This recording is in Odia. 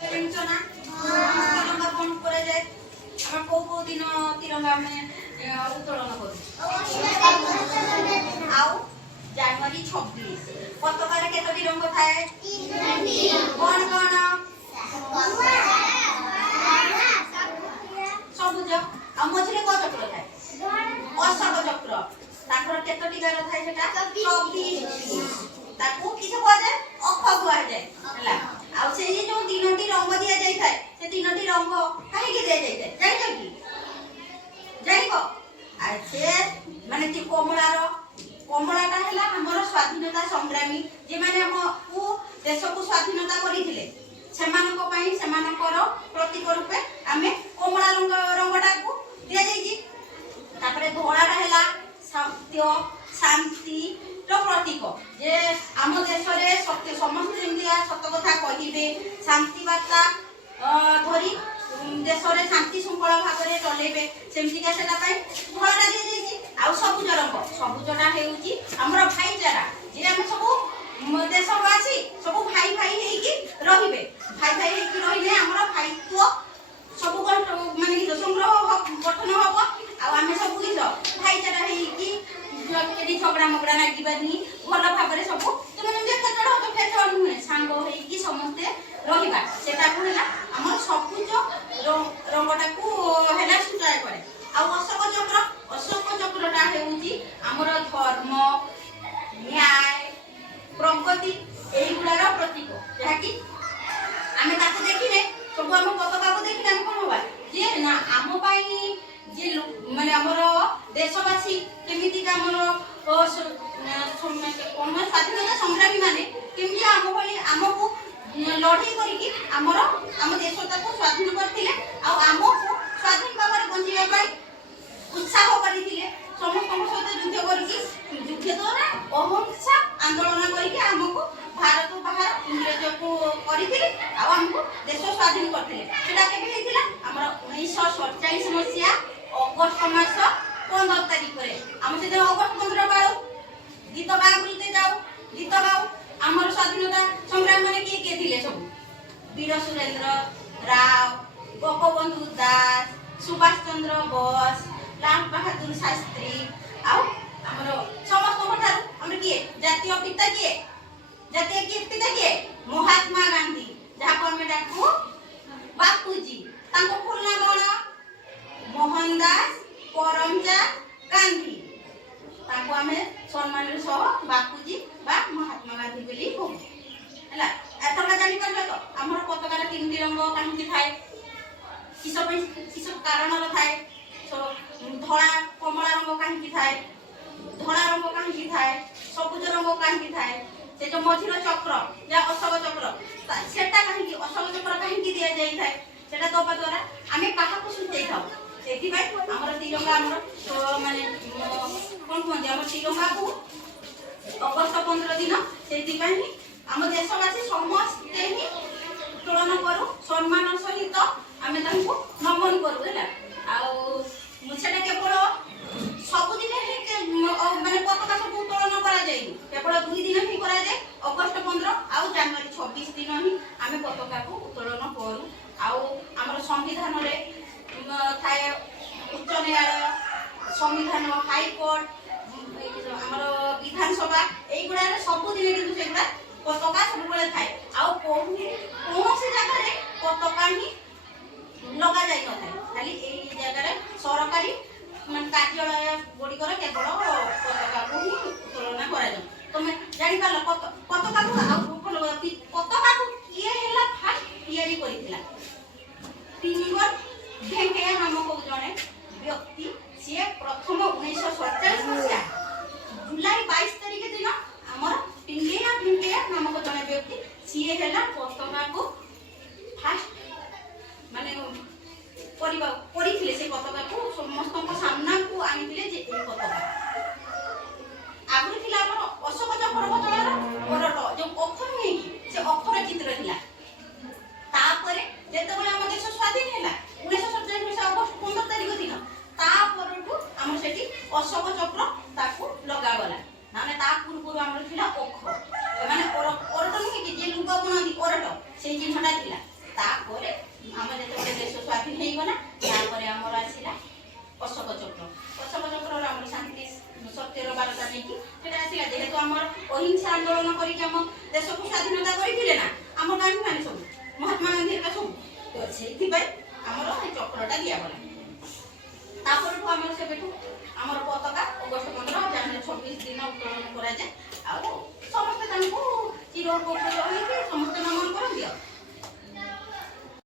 ଜାଣିଛ ନା ତିରଙ୍ଗା କଣ କରାଯାଏ? ଆମେ କୋଉ ଦିନ ତିରଙ୍ଗା ଆମେ ଉତ୍ତୋଳନ କରୁ? ଆଉ ଜାନୁଆରୀ 26। ପତାକାରେ କେତୋଟି ରଙ୍ଗ ଥାଏ? କଣ କଣ? ସବୁଜ। ଆଉ ମଝିରେ କୋଉ ଚକ୍ର ଥାଏ? ଅଶୋକ ଚକ୍ର। ତାଙ୍କର କେତୋଟି ଗାର ଥାଏ ସେଟା? 24ଟି। ତାକୁ କିସ କୁହାଯାଏ? ଅକ୍ଷ କୁହାଯାଏ। ହେଲା। ଆଉ ସେଇ ଯୋଉ ତିନୋଟି ରଙ୍ଗ ଦିଆ ଯାଇଥାଏ, ସେ ତିନୋଟି ରଙ୍ଗ କାହିଁକି ଦିଆ ଯାଇଥାଏ ଜାଣିଛ କି? ଜାଣିବ? ଆଉ ସେ ମାନେ କମଳାଟା ହେଲା ଆମର ସ୍ୱାଧୀନତା ସଂଗ୍ରାମୀ, ଯେମାନେ ଆମକୁ ଦେଶକୁ ସ୍ୱାଧୀନତା କରିଥିଲେ, ସେମାନଙ୍କ ପାଇଁ ସେମାନଙ୍କର ପ୍ରତୀକ ରୂପେ ଆମେ କମଳା ରଙ୍ଗଟାକୁ ଦିଆଯାଇଛି। ତାପରେ ଧଳାଟା ହେଲା ସତ୍ୟ ଶାନ୍ତିର ପ୍ରତୀକ, ଯେ ଆମ ଦେଶରେ ସତ୍ୟ, ସମସ୍ତେ ଯେମିତି ସତ କଥା କହିବେ, ଶାନ୍ତି ବାର୍ତ୍ତା ଧରି ଦେଶରେ ଶାନ୍ତି ଶୃଙ୍ଖଳା ଭାବରେ ଚଲେଇବେ, ସେମିତିକା ସେଟା ପାଇଁ ଧଳାଟା ଦିଆଯାଇଛି। ଆଉ ସବୁଜ ରଙ୍ଗ, ସବୁଜଟା ହେଉଛି ଆମର ଭାଇଚାରା, ଯେ ଆମେ ସବୁ ଦେଶବାସୀ ସବୁ ଭାଇ ଭାଇ ହେଇକି ରହିବେ। ଭାଇ ଭାଇ ହେଇକି ରହିଲେ ଆମର ଭାଇତ୍ୱ ସବୁ ମାନେ ସଂଗ୍ରହ ଗଠନ ହବ। ଆଉ ଆମେ ସବୁ କିସ ଭାଇଚାରା ହେଇକି କେଠି ଝଗଡ଼ା ମଗଡ଼ା ଲାଗିବାନି, ଭଲ ଭାବରେ ସବୁ ତୁମେ ଯେମିତି ଖେଚଡ଼ ନୁହେଁ, ସାଙ୍ଗ ହେଇକି ସମସ୍ତେ ରହିବା। ସେଟାକୁ ହେଲା ଆମର ସବୁଜ ରଙ୍ଗଟାକୁ ହେଲା ସୂଚାଏ କରେ। ଆଉ ଅଶୋକ ଚକ୍ରଟା ହେଉଛି ଆମର ଧର୍ମ, ନ୍ୟାୟ, ପ୍ରଗତି ଏଇଗୁଡ଼ାର ପ୍ରତୀକ, ଯାହାକି ଆମେ ତାକୁ ଦେଖିଲେ ସବୁ ଆମ ପତାକାକୁ ଦେଖିଲେ ଆମେ କଣ ହବା, ଯେ ନା ଆମ ପାଇଁ ଯେ ମାନେ ଆମର ଦେଶବାସୀ କେମିତିକା ଆମର ସ୍ୱାଧୀନତା ସଂଗ୍ରାମୀ ମାନେ କେମିତି ଆମ ଭଳି ଆମକୁ ଲଢ଼େଇ କରିକି ଆମ ଦେଶଟାକୁ ସ୍ୱାଧୀନ କରିଥିଲେ, ଆଉ ଆମକୁ ସ୍ୱାଧୀନ ଭାବରେ ବଞ୍ଚିବା ପାଇଁ ଉତ୍ସାହ କରିଥିଲେ। ସମସ୍ତଙ୍କ ସହିତ ଯୁଦ୍ଧ କରିକି, ଯୁଦ୍ଧ ଦ୍ୱାରା ଅହିଂସା ଆନ୍ଦୋଳନ କରିକି ଆମକୁ ଭାରତ ବାହାର ଇଂରେଜକୁ କରିଥିଲେ, ଆଉ ଆମକୁ ଦେଶ ସ୍ୱାଧୀନ କରିଥିଲେ। ସେଟା କେବେ ହେଇଥିଲା? ଆମର 1947 ମସିହା ଅଗଷ୍ଟ ମାସ 15 ତାରିଖରେ। ଆମେ ସେଦିନ ଅଗଷ୍ଟ 15 ପାଳୁ, ଗୀତ ଗାଁ ବୁଲିତେ ଯାଉ, ଗୀତ ଗାଉ। ଆମର ସ୍ୱାଧୀନତା ସଂଗ୍ରାମୀ ମାନେ କିଏ କିଏ ଥିଲେ? ସବୁ ବୀର ସୁରେନ୍ଦ୍ର ରାଓ, ଗୋପବନ୍ଧୁ ଦାସ, ସୁଭାଷ ଚନ୍ଦ୍ର ବୋଷ, ଲାଲ ବାହାଦୁର ଶାସ୍ତ୍ରୀ, ଆଉ ଆମର ସମସ୍ତଙ୍କ ଠାରୁ ଆମର କିଏ ଜାତୀୟ ପିତା କିଏ? ପିତା କିଏ? ମହାତ୍ମା ଗାନ୍ଧୀ, ଯାହାକୁ ଆମେ ଡାକୁ ବାପୁଜୀ। ତାଙ୍କ ଫୁଲ ନାଁ କଣ? ମୋହନ ଦାସ କରମଚାନ୍ଦ ଗାନ୍ଧୀ। ତାଙ୍କୁ ଆମେ ସମ୍ମାନର ସହ ବାପୁଜୀ ବା ମହାତ୍ମା ଗାନ୍ଧୀ ବୋଲି କହୁ। ହେଲା, ଏଥର ଜାଣିପାରିଲ ତ ଆମର ପତାକାରେ ତିନିଟି ରଙ୍ଗ କାହିଁକି ଥାଏ, କିସ କାରଣର ଥାଏ? ଧଳା କମଳା ରଙ୍ଗ କାହିଁକି ଥାଏ, ଧଳା ରଙ୍ଗ କାହିଁକି ଥାଏ, ସବୁଜ ରଙ୍ଗ କାହିଁକି ଥାଏ, ସେ ଯୋଉ ମଝିର ଚକ୍ର ଯା ଅଶୋକ ଚକ୍ର, ସେଟା କାହିଁକି ଅଶୋକ ଚକ୍ର କାହିଁକି ଦିଆଯାଇଥାଏ? ସେଟା ଦବା ଦ୍ୱାରା ଆମେ କାହାକୁ ସୂଚାଇଥାଉ? ସେଥିପାଇଁ ଆମର ତିରଙ୍ଗା ଆମର ମାନେ କଣ କୁହନ୍ତି, ଆମର ତିରଙ୍ଗାକୁ ଅଗଷ୍ଟ 15 ଦିନ ସେଇଥିପାଇଁ ହିଁ ଆମ ଦେଶବାସୀ ସମସ୍ତେ ହିଁ ଉତ୍ତୋଳନ କରୁ, ସମ୍ମାନ ସହିତ ଆମେ ତାଙ୍କୁ ନମନ କରୁ। ହେଲା, ଆଉ ସେଟା କେବଳ ସବୁଦିନ ହିଁ ମାନେ ପତାକା ସବୁ ଉତ୍ତୋଳନ କରାଯାଏନି, କେବଳ 2 ଦିନ ହିଁ କରାଯାଏ, ଅଗଷ୍ଟ 15 ଆଉ ଜାନୁଆରୀ 26 ଦିନ ହିଁ ଆମେ ପତାକାକୁ ଉତ୍ତୋଳନ କରୁ। ଆଉ ଆମର ସମ୍ବିଧାନରେ ଥାଏ ଉଚ୍ଚ ନ୍ୟାୟାଳୟ, ସମ୍ବିଧାନ, ହାଇକୋର୍ଟ, ଆମର ବିଧାନସଭା, এইগুড়াରେ ସବୁଦିନ କିନ୍ତୁ ସେଗୁଡ଼ା ପତାକା ସବୁବେଳେ ଥାଏ। ଆଉ କୌଣସି ଜାଗାରେ ପତାକା ହିଁ ଲଗା ଯାଇ ନଥାଏ, ଖାଲି ଏଇ ଜାଗାରେ ସରକାରୀ କାର୍ଯ୍ୟାଳୟ ଗୁଡ଼ିକରେ କେବଳ ପତାକାକୁ ହିଁ ଉତ୍ତୋଳନ କରାଯାଏ। ତମେ ଜାଣିପାରିଲ ପତାକାକୁ? ଆଉ ପତାକାକୁ କିଏ ହେଲା ଫାଷ୍ଟ ତିଆରି କରିଥିଲା? ପିଙ୍ଗଳ ଭେଙ୍କୟା ନାମକ ଜଣେ ବ୍ୟକ୍ତି, ସିଏ ପ୍ରଥମ 1947 ମସିହା ଜୁଲାଇ 22 ତାରିଖ ଦିନ ଆମର ପିଙ୍ଗଳା ଭେଙ୍କୟା ନାମକ ଜଣେ ବ୍ୟକ୍ତି, ସିଏ ହେଲା ପତାକାକୁ ଫାଷ୍ଟ ମାନେ କରିଥିଲେ। ସେ ପତାକାକୁ ସମସ୍ତଙ୍କ ସାମ୍ନାକୁ ଆଣିଥିଲେ ଯେ ଏଇ ପତାକା ଆଗରୁ ଥିଲା ଆମର ଅଶୋକ ଚକ୍ର ବଦଳର ଓରଟ, ଯୋଉ ଅକ୍ଷର ନୁହେଁ କି, ସେ ଅକ୍ଷର ଚିତ୍ର ଥିଲା। ତାପରେ ଯେତେବେଳେ ଆମ ଦେଶ ସ୍ୱାଧୀନ ହେଲା 1947 ମସିହା ଅଗଷ୍ଟ 15 ତାରିଖ ଦିନ, ତା ପରଠୁ ଆମର ସେଠି ଅଶୋକ ଚକ୍ର ତାକୁ ଲଗାଗଲା। ନହେଲେ ତା ପୂର୍ବରୁ ଆମର ଥିଲା ଅକ୍ଷ, ମାନେ ଓରଟ ନୁହେଁ କି, ଯେ ଲୁଗା ବୁଣନ୍ତି ଓରଟ, ସେଇ ଆନ୍ଦୋଳନ କରିକି ଆମ ଦେଶକୁ ସ୍ୱାଧୀନତା କରିଥିଲେ ନା ଆମ ଗାନ୍ଧୀ ମାନେ ସବୁ ମହାତ୍ମା ଗାନ୍ଧୀ ହେରିକା ସବୁ। ତ ସେଇଥିପାଇଁ ଆମର ଏ ଚକ୍ରଟା ଦିଆଗଲା। ତାପରଠୁ ଆମର ସେବେଠୁ ଆମର ପତାକା ଅଗଷ୍ଟ 15 ଜାନୁଆରୀ 26 ଦିନ ଉତ୍ତୋଳନ କରାଯାଏ। ଆଉ ସମସ୍ତେ ତାଙ୍କୁ ଚିର ଉପକୃତ